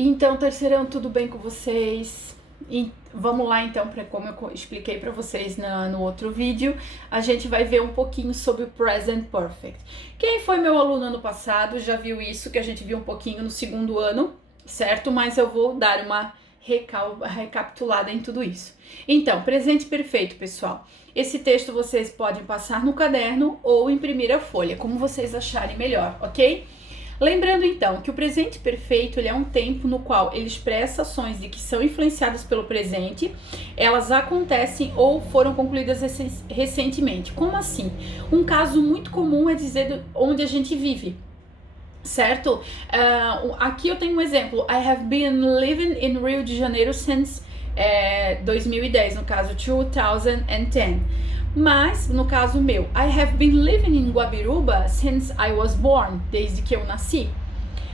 Então, terceirão, tudo bem com vocês? E vamos lá então, para como eu expliquei para vocês no outro vídeo, a gente vai ver um pouquinho sobre o Present Perfect. Quem foi meu aluno ano passado já viu isso, que a gente viu um pouquinho no segundo ano, certo? Mas eu vou dar uma recapitulada em tudo isso. Então, presente perfeito, pessoal. Esse texto vocês podem passar no caderno ou imprimir a folha, como vocês acharem melhor, ok? Lembrando então que o presente perfeito ele é um tempo no qual ele expressa ações de que são influenciadas pelo presente, elas acontecem ou foram concluídas recentemente. Como assim? Um caso muito comum é dizer onde a gente vive, certo? Aqui eu tenho um exemplo. I have been living in Rio de Janeiro since 2010, no caso 2010. Mas, no caso meu, I have been living in Guabiruba since I was born, desde que eu nasci.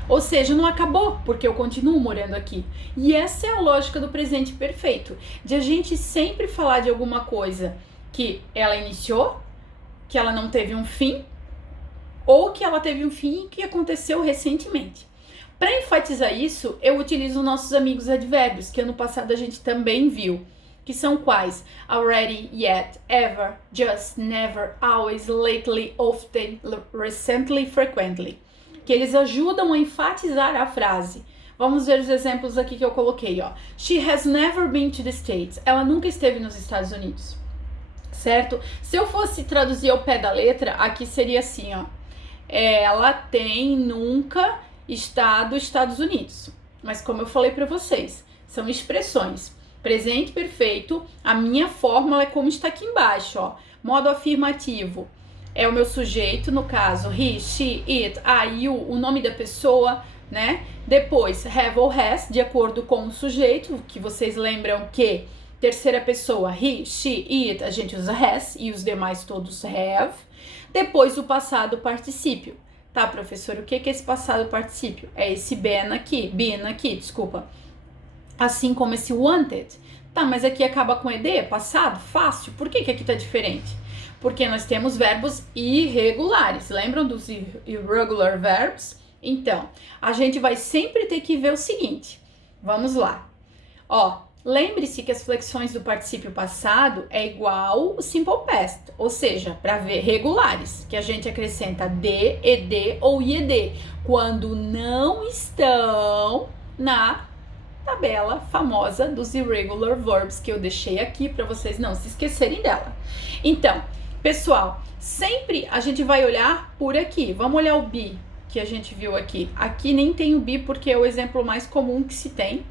Ou seja, não acabou, porque eu continuo morando aqui. E essa é a lógica do presente perfeito, de a gente sempre falar de alguma coisa que ela iniciou, que ela não teve um fim, ou que ela teve um fim que aconteceu recentemente. Para enfatizar isso, eu utilizo nossos amigos advérbios, que ano passado a gente também viu. Que são quais? Already, yet, ever, just, never, always, lately, often, recently, frequently. Que eles ajudam a enfatizar a frase. Vamos ver os exemplos aqui que eu coloquei, ó. She has never been to the States. Ela nunca esteve nos Estados Unidos. Certo? Se eu fosse traduzir ao pé da letra, aqui seria assim, ó. Ela tem nunca estado nos Estados Unidos. Mas como eu falei para vocês, são expressões. Presente perfeito, a minha fórmula é como está aqui embaixo, ó. Modo afirmativo é o meu sujeito, no caso, he, she, it, I, you, o nome da pessoa, né? Depois, have ou has, de acordo com o sujeito, que vocês lembram que terceira pessoa, he, she, it, a gente usa has e os demais todos have. Depois, o passado particípio. Tá, professor, o que é esse passado particípio? É esse been aqui, desculpa. Assim como esse wanted. Tá, mas aqui acaba com ed, passado, fácil. Por que aqui tá diferente? Porque nós temos verbos irregulares. Lembram dos irregular verbs? Então, a gente vai sempre ter que ver o seguinte. Vamos lá. Ó, lembre-se que as flexões do particípio passado é igual o simple past. Ou seja, para ver regulares, que a gente acrescenta de, ed ou ied. Quando não estão na tabela famosa dos irregular verbs que eu deixei aqui para vocês não se esquecerem dela. Então, pessoal, sempre a gente vai olhar por aqui. Vamos olhar o be que a gente viu aqui. Aqui nem tem o be porque é o exemplo mais comum que se tem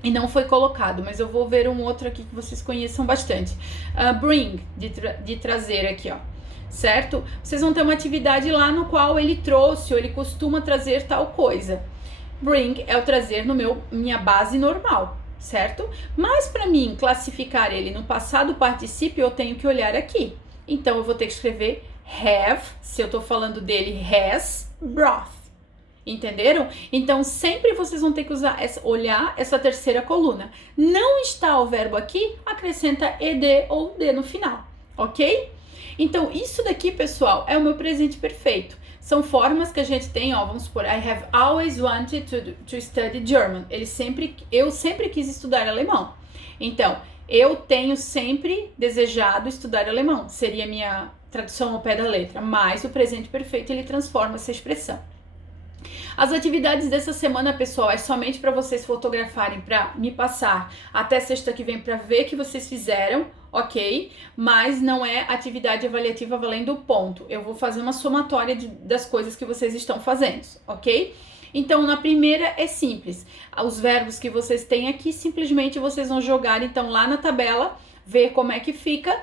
e não foi colocado, mas eu vou ver um outro aqui que vocês conheçam bastante. Bring, de trazer aqui, ó. Certo? Vocês vão ter uma atividade lá no qual ele trouxe ou ele costuma trazer tal coisa. Bring é o trazer no minha base normal, certo? Mas para mim classificar ele no passado particípio, eu tenho que olhar aqui. Então eu vou ter que escrever have, se eu tô falando dele, has brought. Entenderam? Então sempre vocês vão ter que olhar essa terceira coluna. Não está o verbo aqui, acrescenta ed ou d no final, ok? Então isso daqui, pessoal, é o meu presente perfeito. São formas que a gente tem, ó, vamos supor, I have always wanted to study German. Eu sempre quis estudar alemão. Então, eu tenho sempre desejado estudar alemão. Seria a minha tradução ao pé da letra. Mas o presente perfeito, ele transforma essa expressão. As atividades dessa semana, pessoal, é somente para vocês fotografarem, para me passar até sexta que vem para ver que vocês fizeram, ok? Mas não é atividade avaliativa valendo ponto. Eu vou fazer uma somatória das coisas que vocês estão fazendo, ok? Então, na primeira é simples. Os verbos que vocês têm aqui, simplesmente vocês vão jogar, então, lá na tabela, ver como é que fica.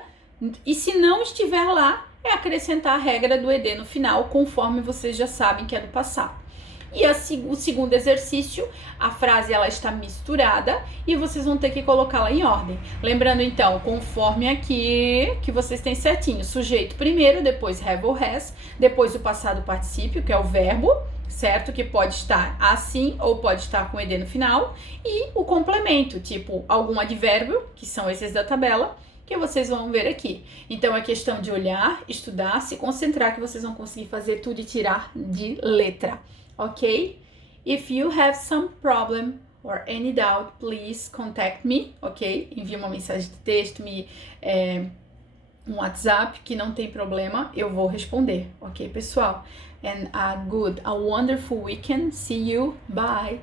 E se não estiver lá, é acrescentar a regra do ed no final, conforme vocês já sabem que é do passado. E o segundo exercício, a frase ela está misturada e vocês vão ter que colocá-la em ordem. Lembrando então, conforme aqui, que vocês têm certinho, sujeito primeiro, depois have ou has, depois o passado particípio, que é o verbo, certo? Que pode estar assim ou pode estar com ed no final, e o complemento, tipo algum advérbio, que são esses da tabela, que vocês vão ver aqui. Então é questão de olhar, estudar, se concentrar, que vocês vão conseguir fazer tudo e tirar de letra. Ok? If you have some problem or any doubt, please contact me, ok? Envie uma mensagem de texto, um WhatsApp, que não tem problema, eu vou responder, ok, pessoal? And a wonderful weekend. See you. Bye.